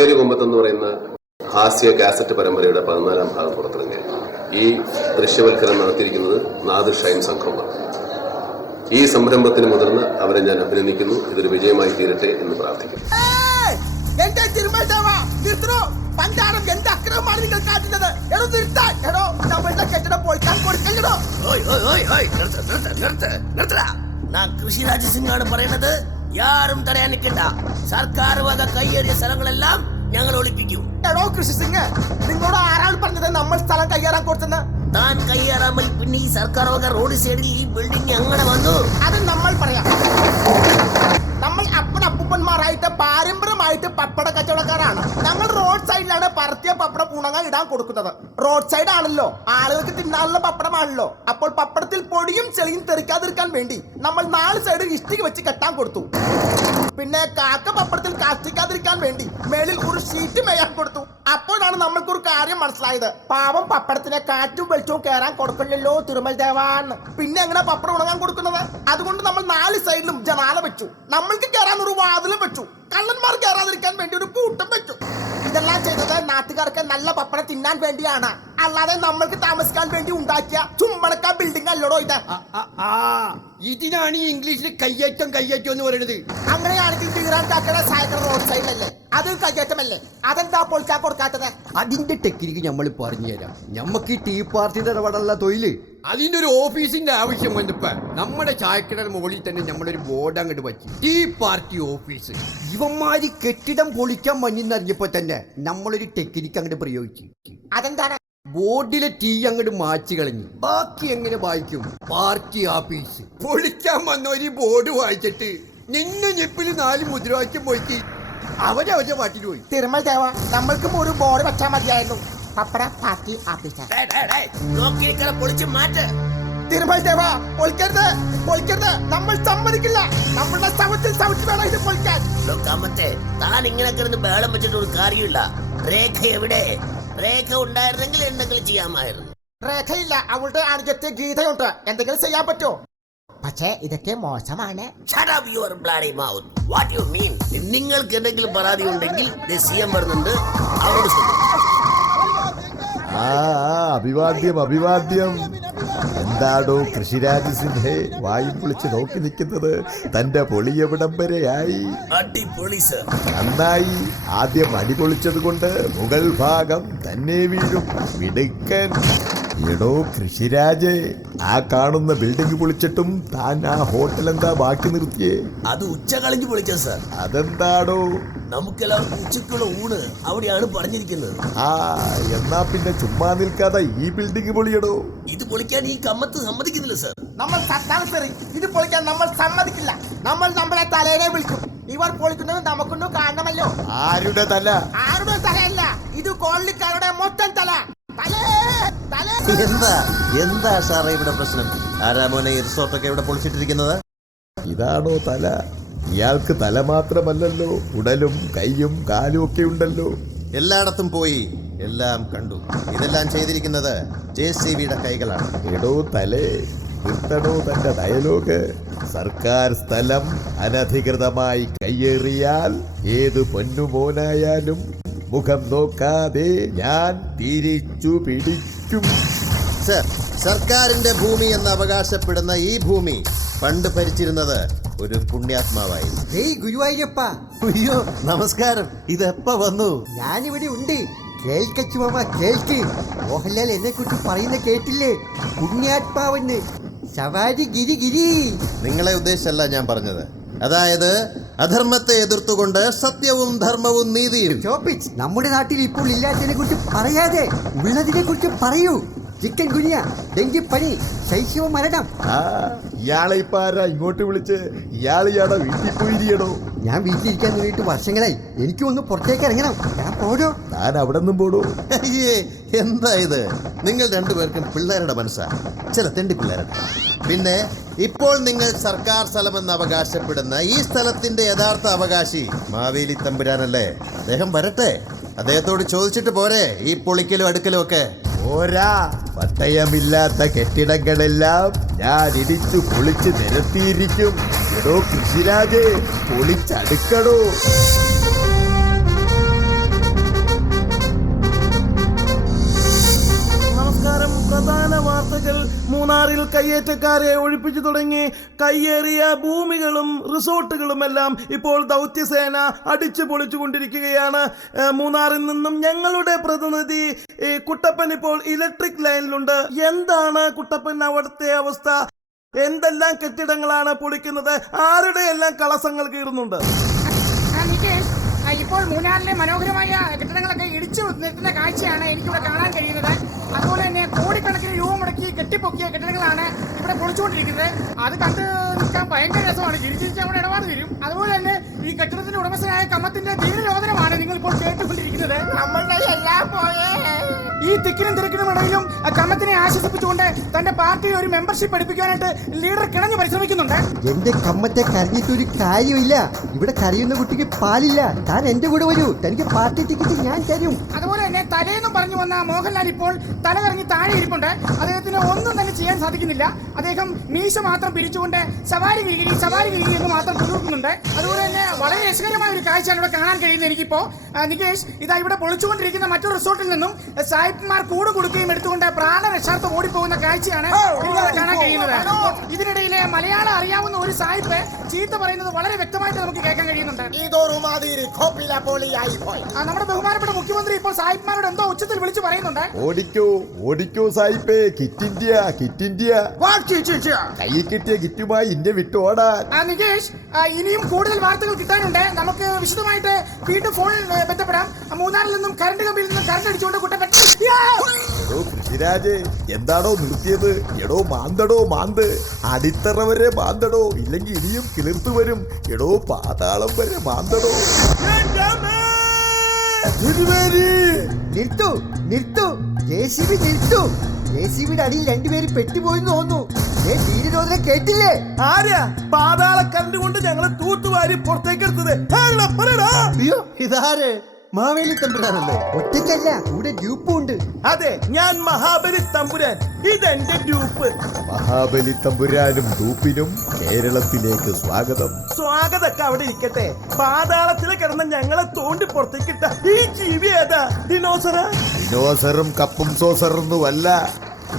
ദേ കുമ്പത്ത് എന്ന് പറയുന്ന ഹാസ്യ കാസറ്റ് പരമ്പരയുടെ പതിനാലാം ഭാഗം പുറത്തിറങ്ങി ഈ ദൃശ്യവൽക്കരണം നടത്തിയിരിക്കുന്നത് നാദ് ഷൈൻ സംഘമാണ് ഈ സംരംഭത്തിന് മുതിർന്ന് അവരെ ഞാൻ അഭിനന്ദിക്കുന്നു. ഇതൊരു വിജയമായി തീരട്ടെ എന്ന് പ്രാർത്ഥിക്കുന്നു! എന്റെ തിരുമൽ ദേവ നിർത്തണോ പഞ്ചാരം എന്ത് അക്രമമാണ് നിങ്ങൾ കാട്ടുന്നത്. എടോ നിർത്താൻ. നമ്മളുടെ കെട്ടിടം പൊളിക്കാൻ കൊടുക്കല്ലോ കൃഷിരാജ് സിംഗാണ് പറയുന്നത്. യാരും തടയാൻ നിൽക്കണ്ട. സർക്കാർ വക കൈയേറിയ സ്ഥലങ്ങളെല്ലാം ഞങ്ങൾ ഒളിപ്പിക്കും. എടോ കൃഷി സിംഗ് നിങ്ങളോട് ആരാണ് പറഞ്ഞത് നമ്മൾ സ്ഥലം കയ്യേറാൻ കൊടുത്തെന്ന് താൻ കയ്യേറാമൽ പിന്നെ ഈ സർക്കാർ വക റോഡ് സൈഡിൽ ഈ ബിൽഡിംഗ് അങ്ങനെ വന്നു? അത് നമ്മൾ പറയാം. നമ്മൾ അപ്പൻ അപ്പൂപ്പന്മാരായിട്ട് പാരമ്പര്യമായിട്ട് പപ്പട കച്ചവടക്കാരാണ്. ഞങ്ങൾ റോഡ് സൈഡിലാണ് പരത്തിയ പപ്പട പുണങ്ങ ഇടാൻ കൊടുക്കുന്നത്. റോഡ് സൈഡ് ആണല്ലോ ആളുകൾക്ക് തിന്നാനുള്ള പപ്പടമാണല്ലോ. അപ്പോൾ പപ്പടത്തിൽ പൊടിയും ചെളിയും തെറിക്കാതിരിക്കാൻ വേണ്ടി നമ്മൾ നാല് സൈഡ് ഇഷ്ടിക വെച്ച് കെട്ടാൻ കൊടുത്തു. പിന്നെ കാക്ക പപ്പടത്തിൽ കാഷ്ടിക്കാതിരിക്കാൻ വേണ്ടി മേളിൽ ഒരു ഷീറ്റ് മേയാൻ കൊടുത്തു. അപ്പോഴാണ് നമ്മൾക്ക് ഒരു കാര്യം മനസ്സിലായത്. പാവം പപ്പടത്തിനെ കാറ്റും വെളിച്ചവും കയറാൻ കൊടുക്കണില്ലല്ലോ തിരുമൽ ദേവാൻ പിന്നെ എങ്ങനെ പപ്പടം ഉണങ്ങാൻ കൊടുക്കുന്നത്? അതുകൊണ്ട് നമ്മൾ നാല് സൈഡിലും ജനാല വെച്ചു. നമ്മൾക്ക് കയറാൻ ഒരു വാതിലും വെച്ചു. കള്ളന്മാർ കയറാതിരിക്കാൻ വേണ്ടി ഒരു കൂട്ടം വെച്ചു. ഇതെല്ലാം ചെയ്തത് നാട്ടുകാർക്ക് നല്ല പപ്പടം തിന്നാൻ വേണ്ടിയാണ്. അല്ലാതെ നമ്മൾക്ക് താമസിക്കാൻ വേണ്ടി ഉണ്ടാക്കിയ ചുമ്മണക്ക ബിൽഡിംഗ് അല്ലടോ ഇത്. ഇതിനാണ് ഈ ഇംഗ്ലീഷിൽ കയ്യേറ്റം കയ്യേറ്റം എന്ന് പറയുന്നത്. അങ്ങനെയാണെങ്കിൽ ബിഗ്രാൻ കാക്കയുടെ സൈക്കിൾ റോഡ് സൈഡിലല്ലേ അത് കയ്യേറ്റമല്ലേ? അതെന്താ പൊളിക്കാൻ കൊടുക്കാത്തത്? അതിന്റെ ടെക്നിക്ക് നമ്മൾ പറഞ്ഞു തരാം നമുക്ക് ഈ ടീ പാർട്ടിന്റെ ഇടപെടലുള്ള തൊഴിൽ. അതിന്റെ ഒരു ഓഫീസിന്റെ ആവശ്യം വന്നപ്പോ നമ്മുടെ ചായക്കിടൽ മുകളിൽ തന്നെ നമ്മളൊരു ബോർഡ് അങ്ങോട്ട് വച്ചു. Tea party office. ഇവന്മാര് കെട്ടിടം പൊളിക്കാൻ മഞ്ഞെന്നറിഞ്ഞപ്പോ തന്നെ നമ്മളൊരു ടെക്നിക്ക് അങ്ങോട്ട് പ്രയോഗിച്ചു. അതെന്താണ്? ബോർഡിലെ ടീ അങ്ങോട്ട് മാറ്റി കളഞ്ഞു. ബാക്കി എങ്ങനെ വായിക്കും? Party office. പൊളിക്കാൻ വന്ന ഒരു ബോർഡ് വായിച്ചിട്ട് നിന്നെ ഞെപ്പിൽ നാല് മുദ്രാവാക്യം പോയിട്ട് അവരവരുടെ പാട്ടിൽ പോയി. തിരുമൽ ദേവ നമ്മൾക്കും ഒരു ബോർഡ് വെച്ചാൽ മതിയായിരുന്നു. പപ്പട പാർട്ടി ഓഫീസർ പൊളിച്ച് മാറ്റ്. തിരുമൽ ദേവ പൊളിക്കരുത് പൊളിക്കരുത്. നമ്മൾ സമ്മതിക്കില്ല. നമ്മളുടെ വേണം ഇത് പൊളിക്കാൻ. ലോ, കമ്മത്തെ താൻ ഇങ്ങനെ കിടന്ന് ബഹളം വെച്ചിട്ട് ഒരു കാര്യമില്ല. രേഖ എവിടെ? രേഖ ഉണ്ടായിരുന്നെങ്കിൽ എന്തെങ്കിലും ചെയ്യാമായിരുന്നു. രേഖയില്ല. അവളുടെ അനുജത്തെ ഗീതയുണ്ട്. എന്തെങ്കിലും ചെയ്യാൻ പറ്റുമോ? പക്ഷേ ഇതൊക്കെ മോശമാണ്. നിങ്ങൾക്ക് എന്തെങ്കിലും പരാതി ഉണ്ടെങ്കിൽ വരുന്നുണ്ട്. അവരോട് ആ അഭിവാദ്യം അഭിവാദ്യം. എന്താടോ കൃഷിരാജ് സിൻഹെ വായും പൊളിച്ച് നോക്കി നിൽക്കുന്നത്? തന്റെ പൊളിയ വിടംബരയായി അടിപൊളി സർ നന്നായി. ആദ്യം അടി പൊളിച്ചത് കൊണ്ട് മുകൾ ഭാഗം തന്നെ വീഴും. മിടുക്കൻ. എടോ കൃഷിരാജ് ആ കാണുന്ന ബിൽഡിംഗ് പൊളിച്ചിട്ടും താൻ ആ ഹോട്ടൽ എന്താ ബാക്കി നിർത്തിയേ? അത് ഉച്ച കളിഞ്ഞ് പൊളിച്ചത് സർ അതെന്താടോ? നമുക്കെല്ലാവർക്കും ഉച്ചയ്ക്കുള്ള ഊണ് അവിടെയാണ് പറഞ്ഞിരിക്കുന്നത്. ആ എന്നാ പിന്നെ ചുമ്മാ നിൽക്കാതെ ഈ ബിൽഡിംഗ് പൊളിയടോ. ഇത് പൊളിക്കാൻ ഈ കമ്മത്ത് സമ്മതിക്കുന്നില്ല സർ നമ്മൾ ഇത് പൊളിക്കാൻ നമ്മൾ സമ്മതിക്കില്ല. നമ്മൾ നമ്മളെ തലേനെ വിളിക്കും. ഇവർ പൊളിക്കുന്നത് നമുക്കൊന്നും കാണണമല്ലോ. ആരുടെ തല? ആരുടെ തലയല്ല? ഇത് കോളനിക്കാരുടെ മൊത്തം തലേ. തലേ എന്താ? എന്താ സാറേ ഇവിടെ പ്രശ്നം? ആരാ മോനെ ഈ റിസോർട്ടൊക്കെ ഇവിടെ പൊളിച്ചിട്ടിരിക്കുന്നത്? ഇതാണോ തല. ഇയാൾക്ക് തല മാത്രമല്ലല്ലോ. ഉടലും കൈയും കാലും ഒക്കെ ഉണ്ടല്ലോ. എല്ലായിടത്തും പോയി എല്ലാം കണ്ടു. ഇതെല്ലാം ചെയ്തിരിക്കുന്നത് ജെ സി ബിയുടെ കൈകളാണ്. എടോ തലേ നിർത്തണോ തന്റെ ഡയലോഗ്? സർക്കാർ സ്ഥലം അനധികൃതമായി കയ്യേറിയാൽ ഏത് പൊന്നുമോനായാലും മുഖം നോക്കാതെ ഞാൻ തിരിച്ചു പിടിക്കും സർ സർക്കാരിന്റെ ഭൂമി എന്ന് അവകാശപ്പെടുന്ന ഈ ഭൂമി പണ്ട് ഭരിച്ചിരുന്നത് ഒരു പുണ്യാത്മാവായിരുന്നു. ഗുരുവായൂരപ്പ. അയ്യോ നമസ്കാരം. ഇതെപ്പ വന്നു? ഞാനിവിടെ ഉണ്ട്. കേൾക്കച്ചു മാമ കേൾക്ക്. മോഹൻലാൽ എന്നെ കുറിച്ച് പറയുന്ന കേട്ടില്ലേ? പുണ്യാത്മാവെന്ന്. സവാരി ഗിരി ഗിരി. നിങ്ങളെ ഉദ്ദേശിച്ചല്ല ഞാൻ പറഞ്ഞത്. അതായത് അധർമ്മത്തെ എതിർത്തുകൊണ്ട് സത്യവും ധർമ്മവും നീതിയും. ചോപ്പിച്ച് നമ്മുടെ നാട്ടിൽ ഇപ്പോൾ ഇല്ലാത്തതിനെ കുറിച്ച് പറയാതെ ഉള്ളതിനെ കുറിച്ച് പറയൂ. ചിക്കൻ ഗുനിയ ഡെങ്കിപ്പനി ശൈശവ മരണം. ആ ഇയാളെ ഇപ്പൊ ആരാ ഇങ്ങോട്ട് വിളിച്ച് ഇയാൾ ഇയാളെ വീട്ടിൽ പോയിരിക്കണോ. ഞാൻ വീട്ടിലിരിക്കാൻ തുടങ്ങിയിട്ട് വർഷങ്ങളായി. എനിക്ക് ഒന്ന് പുറത്തേക്ക് ഇറങ്ങണം. ഞാൻ പോരോ ഞാൻ അവിടെ നിന്നും പോടോ അയ്യേ എന്താ ഇത്? നിങ്ങൾ രണ്ടുപേർക്കും പിള്ളേരുടെ മനസ്സാണ് ചില തെണ്ടി പിള്ളേരുടെ പിന്നെ ഇപ്പോൾ നിങ്ങൾ സർക്കാർ സ്ഥലമെന്ന് അവകാശപ്പെടുന്ന ഈ സ്ഥലത്തിന്റെ യഥാർത്ഥ അവകാശി മാവേലി തമ്പുരാനല്ലേ? അദ്ദേഹം വരട്ടെ. അദ്ദേഹത്തോട് ചോദിച്ചിട്ട് പോരെ ഈ പൊളിക്കലും അടുക്കലും ഒക്കെ. പോരാ. പട്ടയമില്ലാത്ത കെട്ടിടങ്ങളെല്ലാം ഞാൻ ഇടിച്ചു പൊളിച്ച് നിരത്തിയിരിക്കും. എടോ കൃഷിരാജ് പൊളിച്ചടുക്കടോ. കയ്യേറ്റക്കാരെ ഒഴിപ്പിച്ചു തുടങ്ങി. കയ്യേറിയ ഭൂമികളും റിസോർട്ടുകളും എല്ലാം ഇപ്പോൾ ദൗത്യസേന അടിച്ചു പൊളിച്ചുകൊണ്ടിരിക്കുകയാണ്. മൂന്നാറിൽ നിന്നും ഞങ്ങളുടെ പ്രതിനിധി കുട്ടപ്പൻ ഇപ്പോൾ ഇലക്ട്രിക് ലൈനിലുണ്ട്. എന്താണ് കുട്ടപ്പൻ അവിടുത്തെ അവസ്ഥ? എന്തെല്ലാം കെട്ടിടങ്ങളാണ് പൊളിക്കുന്നത്? ആരുടെ എല്ലാം കളസങ്ങൾ കീറുന്നുണ്ട്? ഇപ്പോൾ മൂന്നാറിലെ മനോഹരമായ കെട്ടിടങ്ങളൊക്കെ ഇടിച്ചു നിൽക്കുന്ന കാഴ്ചയാണ് എനിക്കിവിടെ കാണാൻ കഴിയുന്നത്. അതുപോലെ തന്നെ കോടിക്കണക്കിന് രൂപ മുടക്കി കെട്ടിപ്പൊക്കിയ കെട്ടിടങ്ങളാണ് ഇവിടെ പൊളിച്ചുകൊണ്ടിരിക്കുന്നത്. അത് കണ്ടു നിൽക്കാൻ ഭയങ്കര രസമാണ്. ചിരിച്ചിരിച്ച് അവിടെ ഇടപാട് വരും. അതുപോലെ തന്നെ ഈ കെട്ടിടത്തിന്റെ ഉടമസ്ഥനായ കമ്മത്തിന്റെ തീരരോധനമാണ് നിങ്ങൾ ഇപ്പോൾ കേട്ടുകൊണ്ടിരിക്കുന്നത്. നമ്മളുടെ എല്ലാം പോയേ. ഈ തിക്കിനും തിരക്കിനും ഇടയിലും കമ്മത്തിനെ ആശ്വസിപ്പിച്ചുകൊണ്ട് തന്റെ പാർട്ടിയിൽ ഒരു മെമ്പർഷിപ്പ് എടുപ്പിക്കാനായിട്ട് ലീഡർ കിണഞ്ഞു പരിശ്രമിക്കുന്നുണ്ട്. എന്റെ കമ്മത്തെ കരഞ്ഞിട്ട് ഒരു കാര്യമില്ല. ഇവിടെ കരയുന്ന കുട്ടിക്ക് പാലില്ല. താൻ എന്റെ കൂടെ വരൂ. തനിക്ക് പാർട്ടി ടിക്കറ്റ് ഞാൻ തരും. അതുപോലെ തന്നെ തലേന്നും പറഞ്ഞു വന്ന മോഹൻലാൽ ഇപ്പോൾ തല കറങ്ങി താഴെ ഇരിപ്പുണ്ട്. അദ്ദേഹത്തിന് ഒന്നും തന്നെ ചെയ്യാൻ സാധിക്കുന്നില്ല. അദ്ദേഹം മീശ മാത്രം പിരിച്ചുകൊണ്ട് സവാരി കിരികിരി സവാരി കിരികിരി എന്ന് മാത്രം പുതുക്കുന്നുണ്ട് അതുപോലെ തന്നെ വളരെ രസകരമായ ഒരു കാഴ്ചയാണ് ഇവിടെ കാണാൻ കഴിയുന്നത് എനിക്കിപ്പോ. നികേഷ് ഇതാ ഇവിടെ പൊളിച്ചുകൊണ്ടിരിക്കുന്ന മറ്റൊരു റിസോർട്ടിൽ നിന്നും സായിപ്പ്മാർ കൂട് കൊടുക്കുകയും എടുത്തുകൊണ്ട് പ്രാണരക്ഷാർത്ഥം ഓടിപ്പോകുന്ന കാഴ്ചയാണ് കാണാൻ കഴിയുന്നത്. ഇതിനിടയിലെ മലയാളം അറിയാവുന്ന ഒരു സായിപ്പ് ചീത്ത പറയുന്നത് വളരെ വ്യക്തമായിട്ട് നമുക്ക് കേൾക്കാൻ കഴിയുന്നുണ്ട്. ഇതൊരുമാതിരി കോപ്പില പൊളിയായി പോയി. ആ, നമ്മുടെ ബഹുമാനപ്പെട്ട മുഖ്യമന്ത്രി ഇപ്പോൾ സായിപ്പ്മാരോട് എന്തോ ഉച്ചത്തിൽ വിളിച്ചു പറയുന്നുണ്ട്. ഓടിക്കോ ഓടിക്കോ സായിപ്പേ കിറ്റ് ഇന്ത്യ കിറ്റ് ഇന്ത്യ. കയ്യിൽ കിട്ടിയ കിറ്റുമായി ഇന്ത്യ വിട്ടോടാ നികേഷ് ആ, ഇനിയും കൂടുതൽ വാർത്തകൾ കിട്ടാനുണ്ട്. നമുക്ക് വിശദമായിട്ട് വീണ്ടും ഫോണിൽ ബന്ധപ്പെടാം. മൂന്നാറിൽ നിന്നും കറണ്ട് കമ്പിയിൽ നിന്നും കറണ്ട് അടിച്ചുകൊണ്ട് കുട്ടപ്പെട്ട എടോ കൃഷിരാജ് എന്താണോ നിർത്തിയത്? എടോ മാന്തടോ മാന്ത്. അടിത്തറ വരെ മാന്തടോ. ഇല്ലെങ്കിൽ ഇനിയും കിളിർത്തു വരും. എടോ പാതാളം വരെ മാന്തടോ. നിർത്തു നിർത്തു. ജെ സി ബി നിർത്തു. ജെ സി ബിയുടെ അടിയിൽ രണ്ടുപേര് പെട്ടുപോയെന്ന് തോന്നുന്നു. ഏ ധീരരോധന കേട്ടില്ലേ? ആരാ പാതാള കറണ്ട് കൊണ്ട് ഞങ്ങളെ തൂത്തുവാരി പുറത്തേക്ക് എടുത്തത്. അയ്യോ ഇതാര്? മാവേലി തമ്പുരാനല്ലേ? ഒറ്റയ്ക്കല്ല കൂടെ ഗ്രൂപ്പും ഉണ്ട്. അതെ ഞാൻ മഹാബലി തമ്പുരാൻ. ഇതെന്റെ ഡ്യൂപ്പ് മഹാബലി തമ്പുരാനും ധൂപ്പിനും കേരളത്തിലേക്ക് സ്വാഗതം. സ്വാഗതൊക്കെ അവിടെ ഇരിക്കട്ടെ. പാതാളത്തിൽ കിടന്ന ഞങ്ങളെ തോണ്ടി പുറത്തേക്കിട്ട ഈ ജീവി ഏതാ? ഡിനോസറ ഡിനോസറും കപ്പും സോസറൊന്നുമല്ല.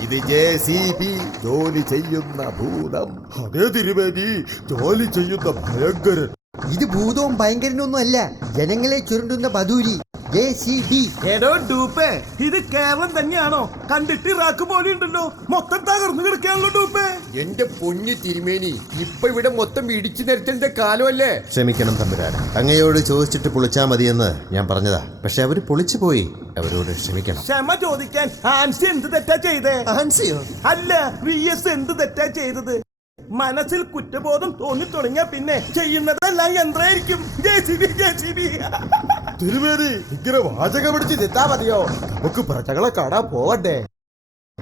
ഇത് ജെ സി ബി ജോലി ചെയ്യുന്ന ഭൂതം. അതേ തിരുവേദി ജോലി ചെയ്യുന്ന ഭയങ്കരൻ. ഇത് ഭൂതവും ഭയങ്കരനൊന്നും അല്ല. ജനങ്ങളെ ചുരുണ്ടുന്ന ബദൂരി ജെ സി ബി. എടോ ഡൂപ്പേ ഇത് കേരളം തന്നെയാണോ? കണ്ടിട്ട് ഇറാഖ് പോലെ ഉണ്ടല്ലോ. മൊത്തം തകർന്നു കിടക്കാണല്ലോ ഡൂപ്പേ. എന്റെ പൊന്നു തിരുമേനി ഇപ്പൊ ഇവിടെ മൊത്തം ഇടിച്ചു നിരത്തലിന്റെ കാലമല്ലേ? ക്ഷമിക്കണം തമ്പുരാൻ അങ്ങയോട് ചോദിച്ചിട്ട് പൊളിച്ചാ മതിയെന്ന് ഞാൻ പറഞ്ഞതാ. പക്ഷെ അവർ പൊളിച്ചു പോയി. അവരോട് ക്ഷമിക്കണം. ക്ഷമ ചോദിക്കാൻ ഹാൻസി എന്ത് തെറ്റാ ചെയ്തേ? ഹാൻസിയോ അല്ല വി എസ് എന്ത് തെറ്റാ ചെയ്തത്? മനസ്സിൽ കുറ്റബോധം തോന്നി തുടങ്ങിയ പിന്നെ ചെയ്യുന്നതെല്ലാം യന്ത്രമായിരിക്കും. J C B J C B. Thiruvedi ഇങ്ങനെ വാചകം പിടിച്ച് തെറ്റാ മതിയോ നമുക്ക് പ്രജകളെ കാണാൻ പോവണ്ടേ?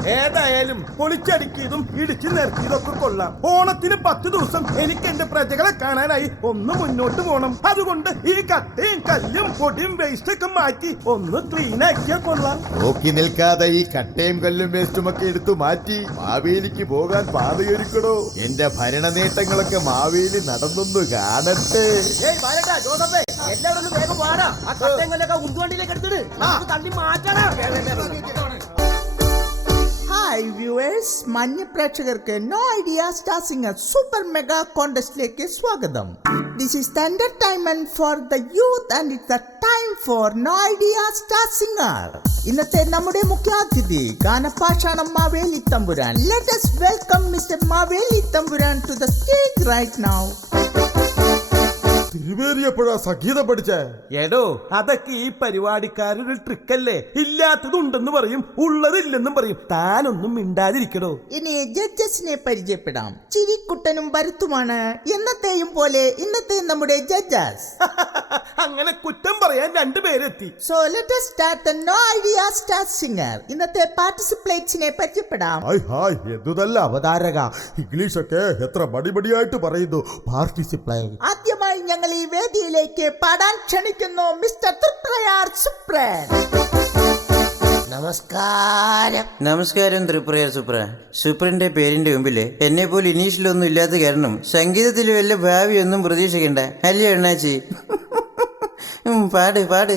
ഏതായാലും പൊളിച്ചടുക്കിയതും ഇടിച്ചു നിരത്തിയതൊക്കെ കൊള്ളാം. ഓണത്തിന് പത്ത് ദിവസം എനിക്ക് എന്റെ പ്രജകളെ കാണാനായി ഒന്ന് മുന്നോട്ട് പോകണം അതുകൊണ്ട് ഈ കട്ടയും കല്ലും പൊടിയും വേസ്റ്റ് ഒക്കെ മാറ്റി ഒന്ന് ക്ലീൻ ആക്കിയാ കൊള്ളാം. നോക്കി നിൽക്കാതെ ഈ കട്ടയും കല്ലും വേസ്റ്റും ഒക്കെ എടുത്തു മാറ്റി മാവേലിക്ക് പോകാൻ പാതയൊരുക്കണോ? എന്റെ ഭരണ നേട്ടങ്ങളൊക്കെ മാവേലി നടന്നൊന്ന് കാണട്ടെ. ഹായ് വ്യൂവേഴ്സ് മഞ്ഞ പ്രേക്ഷകർക്ക് no idea star singer super mega കോണ്ടസ്റ്റിലേക്ക് സ്വാഗതം. This is entertainment for the youth and it's the time for no idea star singer ഇന്നത്തെ നമ്മുടെ മുഖ്യാതിഥി ഗാനപാഷാണം Maveli Thampuran. Let us welcome mister Maveli Thampuran to the stage right now Thiruvedi എപ്പോഴാ സംഗീതം പഠിച്ചേ? എടോ അതൊക്കെ ഈ പരിപാടിക്കാരൊരു ട്രിക്കല്ലേ? ഇല്ലാത്തതുണ്ടെന്ന് പറയും ഉള്ളതില്ലെന്നും പറയും. താനൊന്നും മിണ്ടാതിരിക്കടോ. ഇനി ജഡ്ജസിനെ പരിചയപ്പെടാം. ചിരിക്കുട്ടനും ഭരത്തുമാണ് എന്നത്തെയും പോലെ ഇന്നത്തെ നമ്മുടെ ജഡ്ജസ്. അങ്ങനെ കുറ്റം പറയാൻ രണ്ടുപേരെത്തി so let start start no no star singer singer. ഇന്നത്തെ പാർട്ടിസിപ്പേറ്റ്സിനെ പരിചയപ്പെടാം. Hi hi എന്തുതല്ല അവതാരക. അവതാരക ഇംഗ്ലീഷൊക്കെ എത്ര മടിമടിയായിട്ട് പറയുന്നു. പാർട്ടിസിപ്ലൈ ആദ്യമായി ഞങ്ങൾ ഈ വേദിയിലേക്ക് പാടാൻ ക്ഷണിക്കുന്നു മിസ്റ്റർ തൃപ്രയാർ സുപ്രൻ. നമസ്കാരം. നമസ്കാരം ത്രിപ്രയർ സുപ്ര. സൂപ്രന്റെ പേരിന്റെ മുമ്പിൽ എന്നെ പോലെ ഇനീഷിലൊന്നും ഇല്ലാത്ത കാരണം സംഗീതത്തിൽ വല്ല ഭാവിയൊന്നും പ്രതീക്ഷിക്കണ്ട. അല്ലേ എണ്ണാച്ചി പാട് പാട്.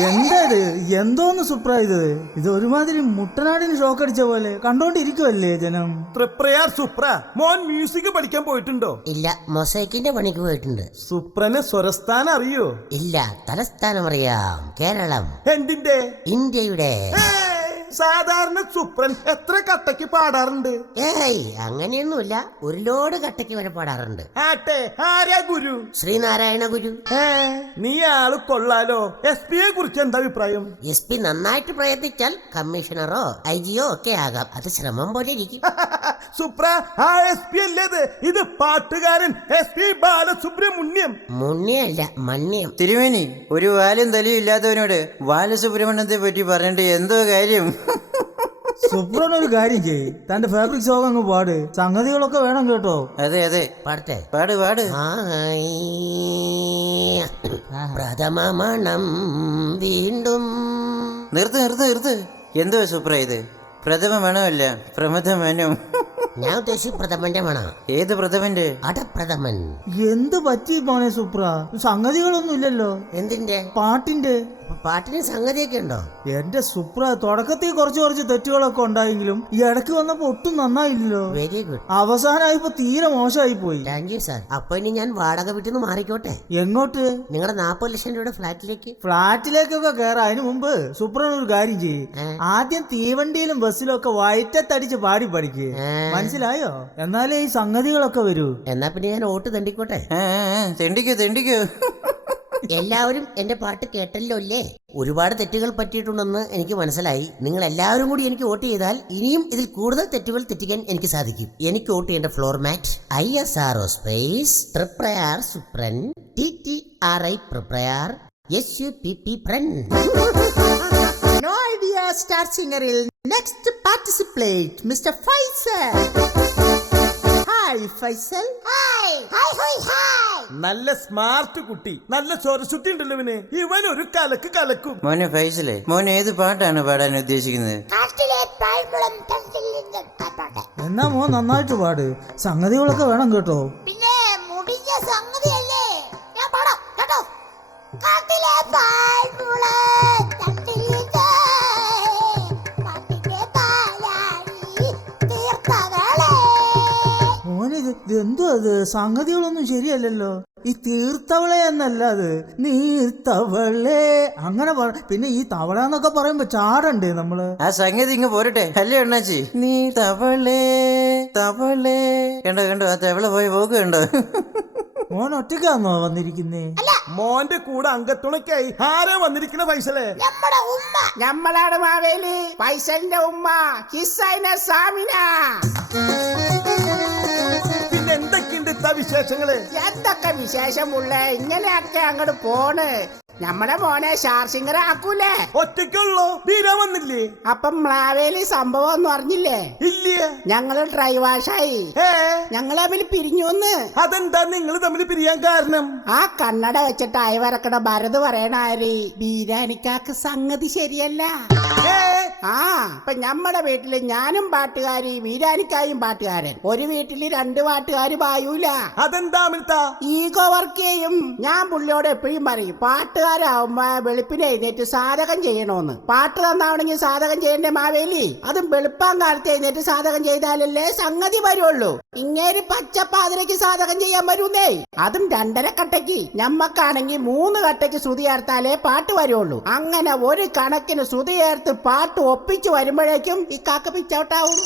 എന്താ ഇത് എന്തോന്ന് സൂപ്പറായത് ഇത്? ഒരുമാതിരി മുട്ടനാടിന് ഷോക്ക് അടിച്ച പോലെ കണ്ടോണ്ടിരിക്കുവല്ലേ ജനം? തൃപ്രയാർ സുപ്ര മോൻ മ്യൂസിക് പഠിക്കാൻ പോയിട്ടുണ്ടോ? ഇല്ല മൊസൈക്കിന്റെ പണിക്ക് പോയിട്ടുണ്ട്. സുപ്രന് സ്വരസ്ഥാനം അറിയോ? ഇല്ല തലസ്ഥാനം അറിയാം കേരളം. എന്തിന്റെ ഇന്ത്യയുടെ. സാധാരണ സുപ്രൻ എത്ര കട്ടയ്ക്ക് പാടാറുണ്ട്? ഏയ് അങ്ങനെയൊന്നുമില്ല. ഒരു ലോഡ് കട്ടയ്ക്ക് വരെ പാടാറുണ്ട്. ആട്ടെ ആരാ ഗുരു? ശ്രീനാരായണ ഗുരു. ഏ, നീ ആൾ കൊള്ളാലോ. എസ് പിയെ കുറിച്ച് എന്താ അഭിപ്രായം? എസ് പി നന്നായിട്ട് പ്രയത്നിച്ചാൽ കമ്മീഷണറോ ഐ ജിയോ ഒക്കെ ആകാം. അത് ശ്രമം പോലെ ഇരിക്കും. സുപ്ര ആ എസ് പി അല്ലേ ഇത് ഇത് പാട്ടുകാരൻ എസ് പി ബാലസുബ്രഹ്മണ്യം. മുണ്യല്ല മണ്യം തിരുമേനി ഒരു വാലും തലയും ഇല്ലാത്തവനോട് ബാലസുബ്രഹ്മണ്യത്തെ പറ്റി പറഞ്ഞിട്ട് എന്തോ കാര്യം? സുപ്രൻ ഒരു കാര്യം ചെയ് തന്റെ ഫാബ്രിക് സോങ് അങ്ങ് പാട്. സംഗതികളൊക്കെ വേണം കേട്ടോ. അതെ അതെ. പാടട്ടെ. പാട് പാട്. പ്രഥമ മണം വീണ്ടും. നിർത്ത് നിർത്ത് നിർത്ത്. എന്തുവാ സൂപ്ര ഇത്? പ്രഥമ മണമല്ല പ്രമഥ മനം ഞാൻ ഉദ്ദേശിച്ചു പ്രഥമന്റെ മണ. ഏത് പ്രഥമന്റെ? അടപ്രഥമൻ. എന്ത് പറ്റി മോനെ സുപ്ര? സംഗതികളൊന്നും ഇല്ലല്ലോ. എന്തിന്റെ? പാട്ടിന്റെ. പാട്ടിന് സംഗതിയൊക്കെ ഉണ്ടോ? എന്റെ സുപ്ര തുടക്കത്തിൽ കുറച്ച് കുറച്ച് തെറ്റുകളൊക്കെ ഉണ്ടായെങ്കിലും ഈ ഇടയ്ക്ക് വന്നപ്പോ ഒട്ടും നന്നായില്ലല്ലോ. വെരി ഗുഡ് അവസാനമായപ്പോ തീരെ മോശമായി പോയി താങ്ക് യു സാർ അപ്പൊ ഇനി ഞാൻ വാടക വീട്ടിൽ നിന്ന് മാറിക്കോട്ടെ? എങ്ങോട്ട്? നിങ്ങളുടെ നാപ്പത് ലക്ഷം രൂപയുടെ ഫ്ലാറ്റിലേക്ക്. ഫ്ലാറ്റിലേക്കൊക്കെ കയറാം അതിനു മുമ്പ് സുപ്രൻ ഒരു കാര്യം ചെയ്യ്. ആദ്യം തീവണ്ടിയിലും ബസ്സിലും ഒക്കെ വയറ്റത്തടിച്ച് പാടി പഠിക്ക്. മനസ്സിലായോ? എന്നാലേ ഈ സംഗതികളൊക്കെ വരൂ. എന്നാ പിന്നെ ഞാൻ ഓട്ട് തെണ്ടിക്കോട്ടെ? തെണ്ടിക്കോ തെണ്ടിക്കോ. എല്ലാവരും എന്റെ പാട്ട് കേട്ടല്ലോ അല്ലേ? ഒരുപാട് തെറ്റുകൾ പറ്റിയിട്ടുണ്ടെന്ന് എനിക്ക് മനസ്സിലായി. നിങ്ങൾ എല്ലാവരും കൂടി എനിക്ക് വോട്ട് ചെയ്താൽ ഇനിയും ഇതിൽ കൂടുതൽ തെറ്റുകൾ തെറ്റിക്കാൻ എനിക്ക് സാധിക്കും. എനിക്ക് വോട്ട് ചെയ്യേണ്ട format I S R O space Supran T T R I പ്രിപ്രയാർ എസ് യു പി പി പ്രൻ. Star സിംഗറിൽ next participate mister Faisal hi Faisal നല്ല സ്മാർട്ട് കുട്ടി. നല്ല സ്വരശുദ്ധി ഉണ്ടല്ലോ ഇവന്. ഇവൻ ഒരു കലക്ക് കലക്കും. മോനെ ഫൈസലേ മോൻ ഏത് പാട്ടാണ് പാടാൻ ഉദ്ദേശിക്കുന്നത്? എന്നാ മോൻ നന്നായിട്ട് പാട്. സംഗതികളൊക്കെ വേണം കേട്ടോ. അത് സംഗതികളൊന്നും ശരിയല്ലല്ലോ. ഈ തീർത്തവളെ എന്നല്ല അത്. നീർത്തവളെ. അങ്ങനെ പറ പിന്നെ ഈ തവള എന്നൊക്കെ പറയുമ്പോ ചാടണ്ടേ നമ്മൾ? ആ സംഗതി ഇങ്ങ് പോരട്ടെ. അല്ലേ എണ്ണാച്ചി നീ തവളേ. തവളേ കണ്ടോ കണ്ടോ? ആ തവള പോയി പോക്ക് കണ്ടോ? മോൻ ഒറ്റക്കാന്നോ വന്നിരിക്കുന്നേ? മോന്റെ കൂടെ അംഗത്തുണക്കായി ആരാ വന്നിരിക്കുന്ന പൈസലേ? നമ്മുടെ ഉമ്മ. നമ്മളാണ് മാവേലി. ഫൈസലിന്റെ ഉമ്മ. ഹിസൈന സാമിന. ഇത്ത വിശേഷങ്ങൾ? എന്തൊക്കെ വിശേഷമുള്ള ഇങ്ങനെയൊക്കെ അങ്ങോട്ട് പോണ്. നമ്മുടെ മോനെ ശാർശിങ്കർ ആക്കൂലേ? ഒറ്റയ്ക്കുള്ളോ? തീരാ വന്നില്ലേ? അപ്പം മ്ലാവേലി സംഭവം ഒന്നും അറിഞ്ഞില്ലേ? ഇല്ല? ഞങ്ങൾ ഡ്രൈവാഷായി ഏ ഞങ്ങൾ തമ്മിൽ പിരിഞ്ഞു എന്ന്. അതെന്താ നിങ്ങൾ തമ്മിൽ പിരിയാൻ കാരണം? ആ കണ്ണട വെച്ചിട്ട് അയവരക്കട ഭരത് പറയണാരി ബീരാനിക്കാക്ക് സംഗതി ശരിയല്ല. ഏ ആ ഇപ്പൊ ഞമ്മടെ വീട്ടിൽ ഞാനും പാട്ടുകാരി വീരാനിക്കായും പാട്ടുകാരൻ. ഒരു വീട്ടിൽ രണ്ട് പാട്ടുകാര് പായൂല. അതെന്താ ഈഗോ വർക്ക് ചെയ്യും. ഞാൻ പുള്ളിയോട് എപ്പോഴും പറയും പാട്ടുകാരാവുമ്പോ വെളുപ്പിനെ എഴുന്നേറ്റ് സാധകം ചെയ്യണോന്ന്. പാട്ട് തന്നാവണെങ്കിൽ സാധകം ചെയ്യണ്ടേ മാവേലി? അതും വെളുപ്പാൻ കാലത്ത് എഴുന്നേറ്റ് സാധകം ചെയ്താലല്ലേ സംഗതി വരുള്ളൂ. ഇങ്ങേര് പച്ചപ്പാതിരക്ക് സാധകം ചെയ്യാൻ വരൂന്നേ. അതും രണ്ടര കട്ടയ്ക്ക്. ഞമ്മക്കാണെങ്കിൽ മൂന്ന് കട്ടയ്ക്ക് ശ്രുതി ചേർത്താലേ പാട്ട് വരുള്ളൂ. അങ്ങനെ ഒരു കണക്കിന് ശ്രുതി ചേർത്ത് പാട്ട് ഒപ്പിച്ചു വരുമ്പോഴേക്കും ഈ കാക്ക പിച്ചൗട്ടാവും.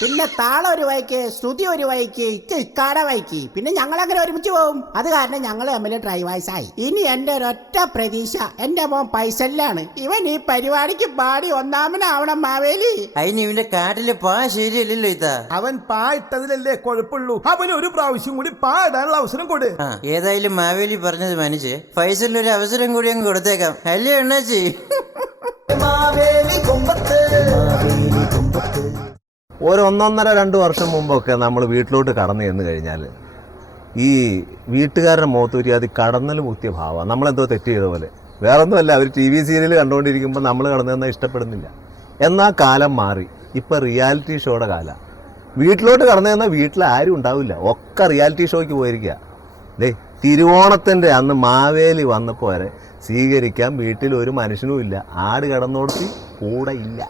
പിന്നെ താള ഒരു വൈക്ക് ശ്രുതി ഒരു വൈക്ക് ഇക്ക ഇക്കാട വൈക്ക് പിന്നെ ഞങ്ങൾ അങ്ങനെ ഒരുമിച്ച് പോകും അത് കാരണം ഞങ്ങൾ തമ്മിൽ ഡ്രൈവേഴ്സ് ആയി. ഇനി എന്റെ ഒരൊറ്റ പ്രതീക്ഷ എന്റെ മോൻ പൈസല്ലാണ് ഇവൻ ഈ പരിപാടിക്ക് പാടി ഒന്നാമനാവണം മാവേലി. അതിന് ഇവന്റെ കാട്ടിലെ പാ ശരിയല്ലല്ലോ ഇതാ അവൻ പാ ഇട്ടതിലല്ലേ കുഴപ്പമുള്ളൂ. അവന് ഒരു പ്രാവശ്യം കൂടി പാ ഇടാനുള്ള അവസരം കൊടു. ആ ഏതായാലും മാവേലി പറഞ്ഞത് മനുഷ്യ ഫൈസലിന് ഒരു അവസരം കൂടി അങ്ങ് കൊടുത്തേക്കാം. അല്ലേ അണ്ണാച്ചി? ഒരു ഒന്നൊന്നര രണ്ട് വർഷം മുമ്പൊക്കെ നമ്മൾ വീട്ടിലോട്ട് കടന്നു ചെന്ന് കഴിഞ്ഞാൽ ഈ വീട്ടുകാരുടെ മുഖത്തൂരി അത് കടന്നൽ മുക്തിയ ഭാവമാണ് നമ്മളെന്തോ തെറ്റ് ചെയ്ത പോലെ. വേറെ ഒന്നുമല്ല അവർ ടി വി സീരിയൽ കണ്ടുകൊണ്ടിരിക്കുമ്പോൾ നമ്മൾ കടന്നു ഇഷ്ടപ്പെടുന്നില്ല. എന്നാൽ കാലം മാറി. ഇപ്പം റിയാലിറ്റി ഷോയുടെ കാലമാണ് വീട്ടിലോട്ട് കടന്നു തന്നാൽ വീട്ടിൽ ആരും ഉണ്ടാവില്ല. ഒക്കെ റിയാലിറ്റി ഷോയ്ക്ക് പോയിരിക്കുക ദേ തിരുവോണത്തിന്റെ അന്ന് മാവേലി വന്നപ്പോൾ വരെ സ്വീകരിക്കാൻ വീട്ടിൽ ഒരു മനുഷ്യനുമില്ല ആട് കിടന്നോടത്തി കൂടെ ഇല്ല.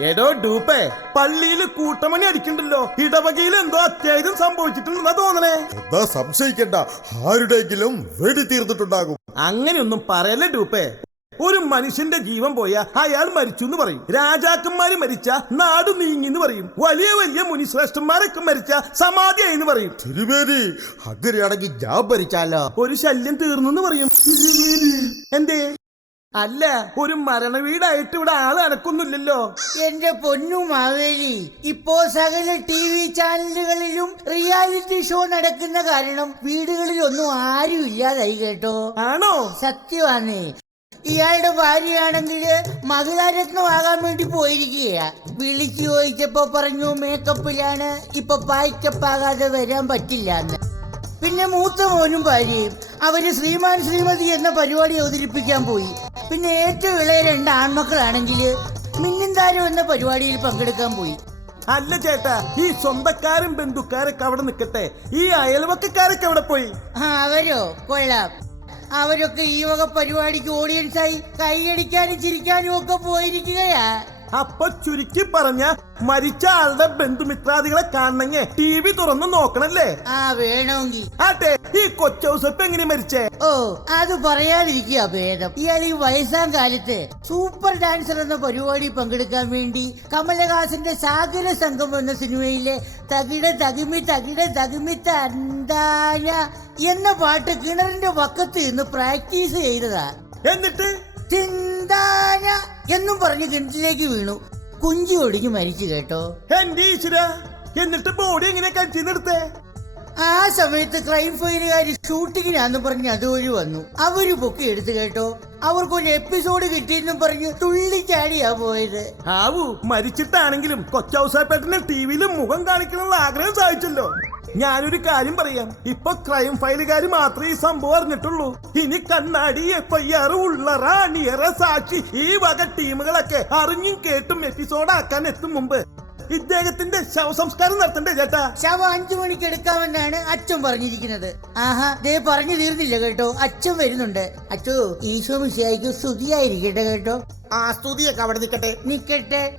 എടോ ഡൂപ്പേ പള്ളിയിൽ കൂട്ടമണി അടിക്കണ്ടല്ലോ. ഇടവകയിൽ എന്തോ അത്യാഹിതം സംഭവിച്ചിട്ടുണ്ടെന്നാ തോന്നണേ. എന്താ സംശയിക്കണ്ട. ആരുടെയെങ്കിലും വെടി തീർന്നിട്ടുണ്ടാകും. അങ്ങനെയൊന്നും പറയല്ലേ ഡൂപ്പേ. ഒരു മനുഷ്യന്റെ ജീവൻ പോയ അയാൾ മരിച്ചു എന്ന് പറയും. രാജാക്കന്മാര് മരിച്ച നാട് നീങ്ങി എന്ന് പറയും. വലിയ വലിയ മുനിശ്രേഷ്ഠന്മാരൊക്കെ മരിച്ച സമാധിയായി എന്ന് പറയും. തിരുവേരി അങ്ങനെയാണെങ്കിൽ ഞാൻ ഭരിച്ചാലോ ഒരു ശല്യം തീർന്നു എന്ന് പറയും. എന്തേ? അല്ല ഒരു മരണ വീടായിട്ട് ഇവിടെ ആൾ അനക്കൊന്നുമില്ലല്ലോ എന്റെ പൊന്നു മാവേലി ഇപ്പോ സകല ടി വി ചാനലുകളിലും റിയാലിറ്റി ഷോ നടക്കുന്ന കാരണം വീടുകളിൽ ഒന്നും ആരും ഇല്ലാതായി കേട്ടോ. ആണോ? സത്യമാണ്. ഇയാളുടെ ഭാര്യയാണെങ്കിൽ മഹിളാരത്നമാകാൻ വേണ്ടി പോയിരിക്കുകയാ. വിളിച്ചു ചോദിച്ചപ്പോ പറഞ്ഞു മേക്കപ്പിലാണ് ഇപ്പൊ പായ്ക്കപ്പാകാതെ വരാൻ പറ്റില്ല എന്ന് പിന്നെ മൂത്ത മോനും ഭാര്യയും. അവർ ശ്രീമാൻ ശ്രീമതി എന്ന പരിപാടി അവതരിപ്പിക്കാൻ പോയി. പിന്നെ ഏറ്റവും ഇളയ രണ്ട് ആൺമക്കളാണെങ്കിൽ മിന്നും താരം എന്ന പരിപാടിയിൽ പങ്കെടുക്കാൻ പോയി. അല്ല ചേട്ടാ ഈ സ്വന്തക്കാരും ബന്ധുക്കാരൊക്കെ അവിടെ നിൽക്കട്ടെ. ഈ അയൽവക്കക്കാരൊക്കെ അവിടെ പോയി? അവരോ? കൊള്ളാം. അവരൊക്കെ ഈ വക പരിപാടിക്ക് ഓഡിയൻസായി കൈയടിക്കാനും ചിരിക്കാനും ഒക്കെ പോയിരിക്കുകയാ. അപ്പൊ ചുരുക്കി പറഞ്ഞ മരിച്ച ആളുടെ ബന്ധുമിത്രാദികളെ കാണണമെങ്കിൽ ടി വി തുറന്ന് നോക്കണല്ലേ? ആ വേണമെങ്കിൽ ആട്ടെ ഈ കൊച്ചൗസപ്പ് എങ്ങനെ മരിച്ചേ? ഓ അത് പറയാതിരിക്കുക ഭേദം. ഇയാൾ ഈ വയസ്സാം കാലത്ത് സൂപ്പർ ഡാൻസർ എന്ന പരിപാടി പങ്കെടുക്കാൻ വേണ്ടി കമലഹാസന്റെ സാഗര സംഘം എന്ന സിനിമയിലെ തകിട തകിമി തകിട തകിമി തന്താന എന്ന പാട്ട് കിണറിന്റെ വക്കത്ത് നിന്ന് പ്രാക്ടീസ് ചെയ്തതാ. എന്നിട്ട്? ചിന്താന എന്നും പറഞ്ഞ് കിണറ്റിലേക്ക് വീണു. കുഞ്ചി ഒടിഞ്ഞു മരിച്ചു കേട്ടോ. എന്റെ ഈശ്വര എന്നിട്ട് ബോഡി എങ്ങനെ കറ്റിന്നെടുത്തേ ആ സമയത്ത് ക്രൈം ഫയലുകാർ ഷൂട്ടിങ്ങിനാന്ന് പറഞ്ഞ് അതുവഴി വന്നു. അവർ പൊക്കി എടുത്തു കേട്ടോ. അവർക്കൊരു എപ്പിസോഡ് കിട്ടിയെന്നും പറഞ്ഞ് തുള്ളിച്ചാടിയാ പോയത്. ആവു മരിച്ചിട്ടാണെങ്കിലും കൊച്ചൗസാപ്പേട്ടന് ടി വിയിലും മുഖം കാണിക്കണമെന്ന് ആഗ്രഹം സാധിച്ചല്ലോ. ഞാനൊരു കാര്യം പറയാം. ഇപ്പൊ ക്രൈം ഫയലുകാർ മാത്രമേ ഈ സംഭവം അറിഞ്ഞിട്ടുള്ളൂ. ഇനി കണ്ണാടി എഫ് ഐ ആർ ഉള്ള റാണിയറെ സാക്ഷി ഈ വക ടീമുകളൊക്കെ അറിഞ്ഞും കേട്ടും എപ്പിസോഡാക്കാൻ എത്തും മുമ്പ്. ഇദ്ദേഹത്തിന്റെ ശവസംസ്കാരം നടത്തണ്ടേ ചേട്ടാ? ശവം അഞ്ചു മണിക്ക് എടുക്കാമെന്നാണ് അച്ഛൻ പറഞ്ഞിരിക്കുന്നത്. ആഹാ ദേ പറഞ്ഞു തീർന്നില്ല കേട്ടോ. അച്ഛൻ വരുന്നുണ്ട്. അച്ഛോ ഈശോ മിശിയായിക്ക് സ്തുതിയായിരിക്കട്ടെ കേട്ടോ. ആ സ്തുതിയൊക്കെ അവിടെ നിൽക്കട്ടെ. നിക്കട്ടെ.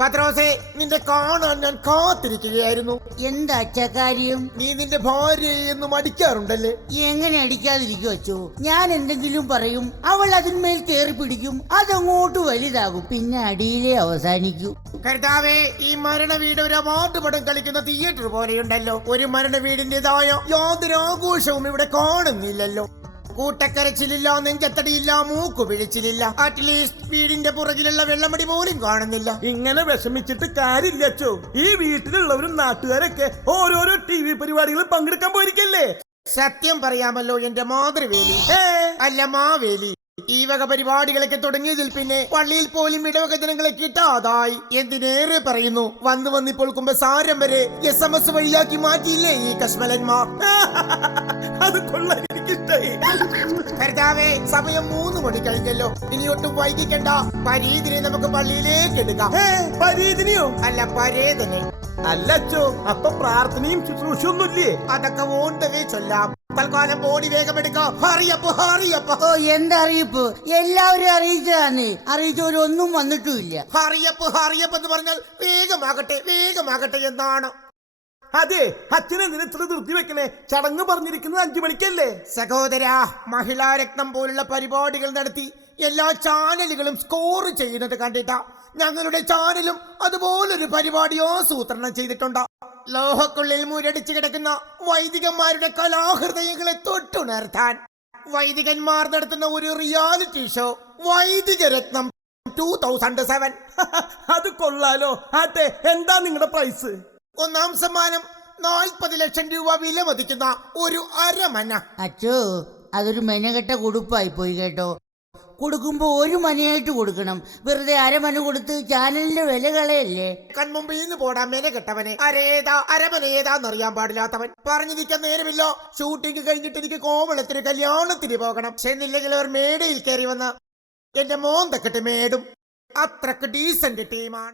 പത്രോസേ നിന്റെ കാണാൻ ഞാൻ കാത്തിരിക്കുകയായിരുന്നു. എന്താ അച്ചക്കാര്യം കാര്യം? നീ നിന്റെ ഭാര്യയെ എന്ന് മടിക്കാറുണ്ടല്ലേ? എങ്ങനെ അടിക്കാതിരിക്കും അച്ഛോ? ഞാൻ എന്തെങ്കിലും പറയും അവൾ അതിന്മേൽ കയറി പിടിക്കും. അതങ്ങോട്ട് വലുതാകും പിന്നെ അടിയിലേ അവസാനിക്കൂ. കർത്താവേ ഈ മരണ വീട് ഒരു അവാർഡ് പടം കളിക്കുന്ന തിയേറ്റർ പോലെയുണ്ടല്ലോ. ഒരു മരണ വീടിന്റേതായ യാതൊരു ആഘോഷവും ഇവിടെ കാണുന്നില്ലല്ലോ. കൂട്ടക്കരച്ചിലില്ല നെഞ്ചത്തടിയില്ല മൂക്കു പിഴിച്ചിലില്ല അറ്റ്ലീസ്റ്റ് വീടിന്റെ പുറകിലുള്ള വെള്ളമടി പോലും കാണുന്നില്ല. ഇങ്ങനെ വിഷമിച്ചിട്ട് കാര്യമില്ല അച്ചോ. ഈ വീട്ടിലുള്ളവരും നാട്ടുകാരൊക്കെ ഓരോരോ ടി വി പരിപാടികളിൽ പങ്കെടുക്കാൻ പോയിരിക്കല്ലേ? സത്യം പറയാമല്ലോ എന്റെ മാതൃവേലി. അല്ല മാവേലി. ഈ വക പരിപാടികളൊക്കെ തുടങ്ങിയതിൽ പിന്നെ പള്ളിയിൽ പോലും ഇടവക ജനങ്ങളെ കിട്ടാതായി. എന്തിനേറെ പറയുന്നു? വന്നു വന്നിപ്പോൾ കുമ്പസാരം വരെ എസ് എം എസ് വഴിയാക്കി മാറ്റിയില്ലേ ഈ കശ്മലന്മാർ? അത് കൊള്ളാൻ എനിക്കിഷ്ടായി കർത്താവേ സമയം മൂന്ന് മണി കഴിഞ്ഞല്ലോ. ഇനി ഒട്ടും വൈകിക്കണ്ട. പരീതിനെ നമുക്ക് പള്ളിയിലേക്ക് എടുക്കാം. പരീതിനിയോ? അല്ല പരേതനെ. അല്ലച്ചോ അപ്പൊ പ്രാർത്ഥനയും ശുശ്രൂഷയൊന്നുമില്ലേ? അതൊക്കെ ഓണ്ടവേ ചൊല്ലാം. തൽക്കാലം ബോഡി വേഗം എടുക്കാം. ഹറിയപ്പോ ഹറിയപ്പോ. ഓ എന്തറിയിപ്പ്? എല്ലാവരും അറിയിച്ചതാണ് അറിയിച്ചവരൊന്നും വന്നിട്ടുമില്ല. ഹറിയപ്പ് ഹറിയപ്പ് എന്ന് പറഞ്ഞാൽ വേഗമാകട്ടെ വേഗമാകട്ടെ എന്നാണ്. അതെ അച്ഛനെ ഇത്ര ധൃതി വെക്കണേ. ചടങ്ങ് പറഞ്ഞിരിക്കുന്നത് അഞ്ചു മണിക്കല്ലേ? സഹോദര മഹിളാ രക്തം പോലുള്ള പരിപാടികൾ നടത്തി എല്ലാ ചാനലുകളും സ്കോർ ചെയ്യുന്നത് കണ്ടിട്ടാ. ഞങ്ങളുടെ ചാനലും അതുപോലൊരു പരിപാടി ആസൂത്രണം ചെയ്തിട്ടുണ്ട്. ലോഹക്കുള്ളിൽ മുരടിച്ചു കിടക്കുന്ന വൈദികന്മാരുടെ കലാഹൃദയങ്ങളെ തൊട്ടുണർത്താൻ വൈദികന്മാർ നടത്തുന്ന ഒരു റിയാലിറ്റി ഷോ വൈദിക രത്നം ടൂ തൗസൻഡ് സെവൻ അത് കൊള്ളാലോ. ആട്ടെ എന്താ നിങ്ങളുടെ പ്രൈസ് ഒന്നാം സമ്മാനം നാൽപ്പത് ലക്ഷം രൂപ വില മതിക്കുന്ന ഒരു അരമന. അച്ചോ അതൊരു മെനകെട്ട കൊടുപ്പായി പോയി കേട്ടോ. കൊടുക്കുമ്പോ ഒരു മനയായിട്ട് കൊടുക്കണം. വെറുതെ അരമന കൊടുത്ത് ചാനലിന്റെ വില കളയല്ലേ? കൺമുമ്പിൽ നിന്ന് പോടാ മെന കെട്ടവനെ അരേതാ അരമന ഏതാന്നറിയാൻ പാടില്ലാത്തവൻ. പറഞ്ഞു നിൽക്കാൻ നേരമില്ല. ഷൂട്ടിംഗ് കഴിഞ്ഞിട്ട് എനിക്ക് കോവളത്തിന് കല്യാണത്തിന് പോകണം. ചെന്നില്ലെങ്കിൽ അവർ മേടയിൽ കയറി വന്ന എന്റെ മോന്തക്കെട്ട് മേടും. അത്രയ്ക്ക് ഡീസന്റ് ടീമാണ്